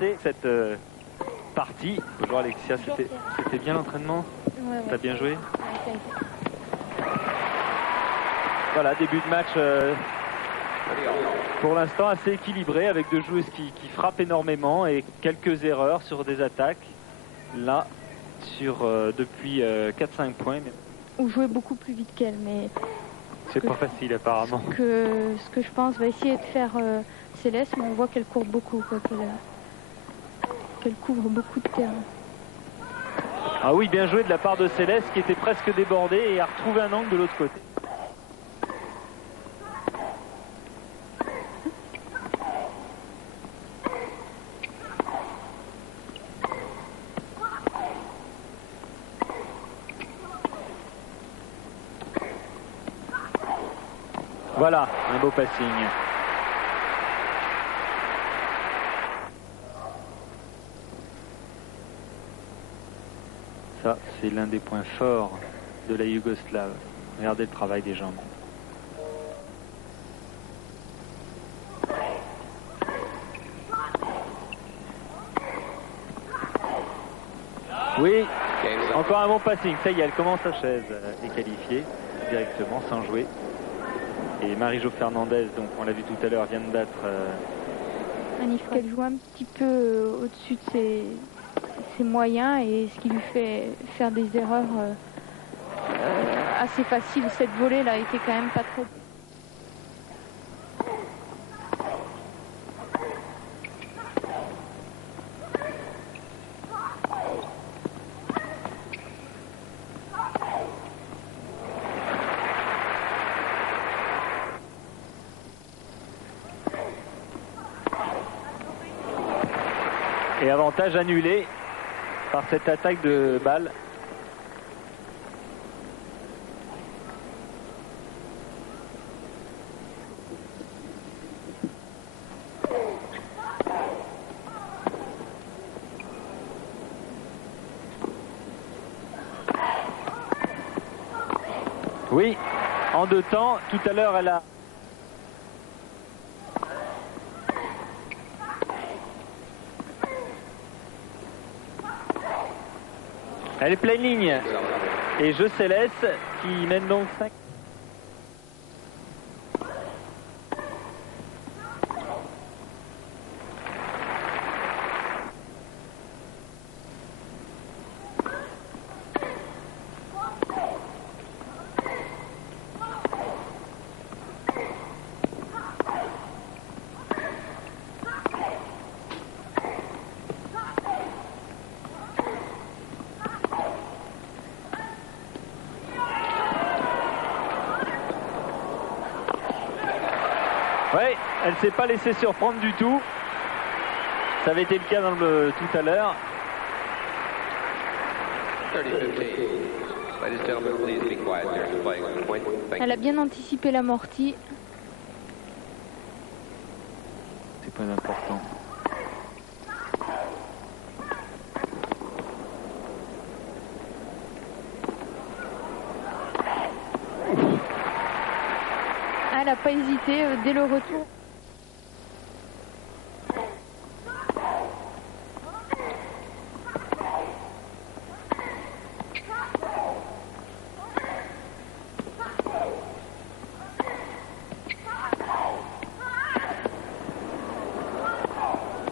remporté cette partie. Bonjour Alexia, c'était bien l'entraînement? Ouais. T'as bien joué? Ouais, voilà, début de match pour l'instant assez équilibré avec deux joueuses qui frappent énormément et quelques erreurs sur des attaques. Là, depuis 4-5 points. Ou jouer beaucoup plus vite qu'elle, mais... C'est pas facile apparemment. Ce que je pense va essayer de faire Céleste, mais on voit qu'elle court beaucoup, qu'elle couvre beaucoup de terrain. Ah oui, bien joué de la part de Céleste qui était presque débordée et a retrouvé un angle de l'autre côté. Voilà, un beau passing. Ça, c'est l'un des points forts de la Yougoslave. Regardez le travail des jambes. Oui, encore un bon passing. Ça y est, elle commence sa chaise est qualifiée directement, sans jouer. Et Marie-Jo Fernandez, donc on l'a vu tout à l'heure, vient de battre... Magnifique, elle joue un petit peu au-dessus de ses moyens et ce qui lui fait faire des erreurs assez faciles. Cette volée là était quand même pas trop... Et avantage annulé par cette attaque de balle. Oui, en deux temps. Tout à l'heure, elle a... Elle est pleine ligne. Et jeu Céleste qui mène donc 5. Ouais, elle ne s'est pas laissée surprendre du tout. Ça avait été le cas tout à l'heure. Elle a bien anticipé l'amorti. C'est pas important. Elle n'a pas hésité dès le retour.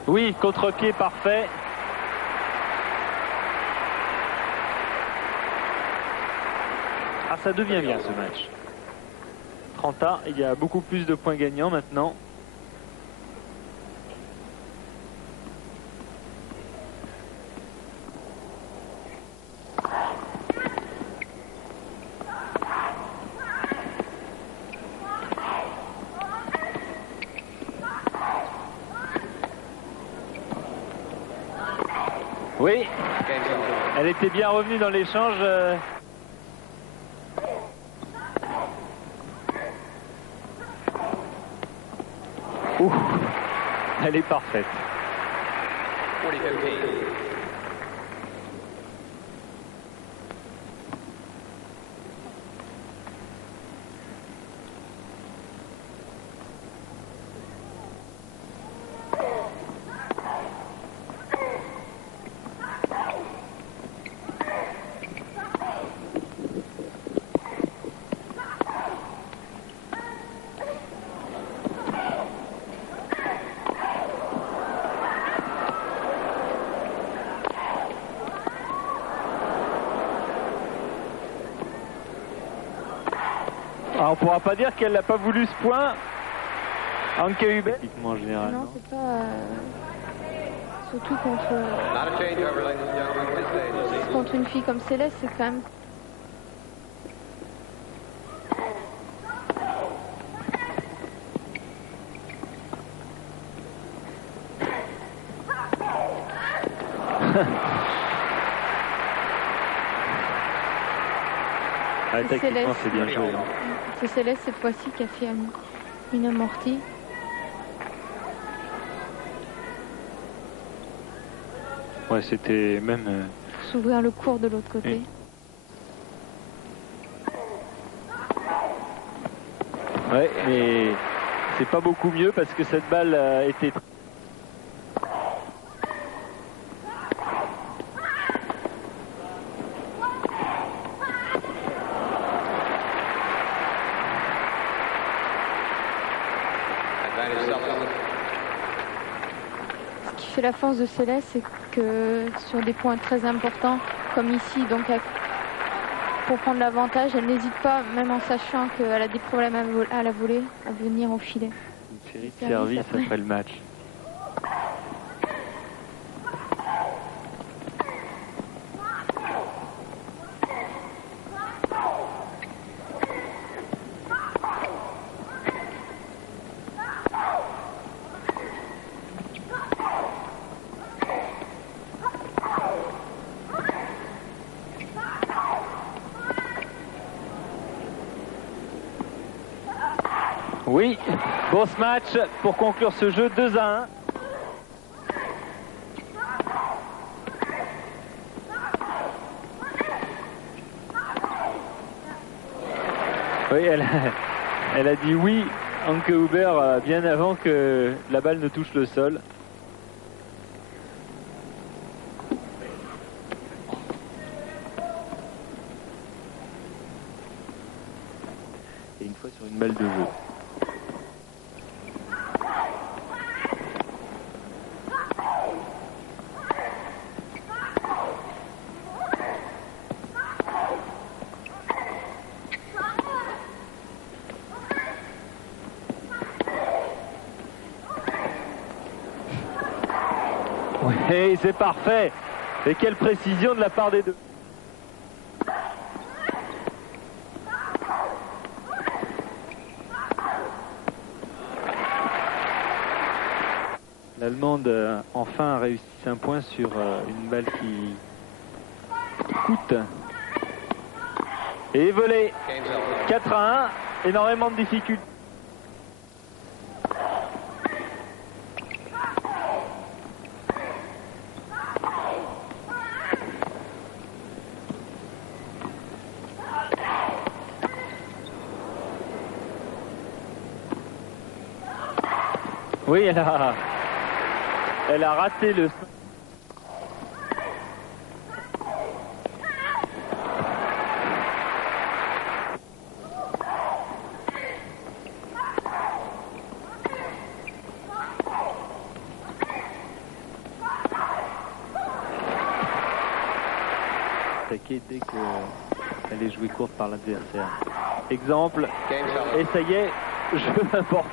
Oui, contre-pied parfait. Ah, ça devient bien ce match. 30 ans, il y a beaucoup plus de points gagnants maintenant. Oui, elle était bien revenue dans l'échange. Ouh, elle est parfaite. On pourra pas dire qu'elle n'a pas voulu ce point. Anke Huber. En général. Non, c'est pas. Surtout contre une fille comme Céleste, c'est quand même. Tactiquement, c'est bien joué. C'est Céleste cette fois-ci qui a fait une amortie. Ouais, c'était même... S'ouvrir le cours de l'autre côté. Ouais, mais c'est pas beaucoup mieux parce que cette balle était... Ce qui fait la force de Céleste, c'est que sur des points très importants, comme ici, donc pour prendre l'avantage, elle n'hésite pas, même en sachant qu'elle a des problèmes à la volée, à venir au filet. Une série de services après le match. Oui, bon ce match pour conclure ce jeu 2-1. Oui, elle a dit oui, Anke Huber, bien avant que la balle ne touche le sol. Et une fois sur une balle de jeu. Oui, c'est parfait. Et quelle précision de la part des deux. L'Allemande enfin a réussi un point sur une balle qui coûte. Et volée. 4-1. Énormément de difficultés. Oui, elle a raté le... Dès qu'elle est jouée courte par l'adversaire. Exemple, et ça y est, jeu important.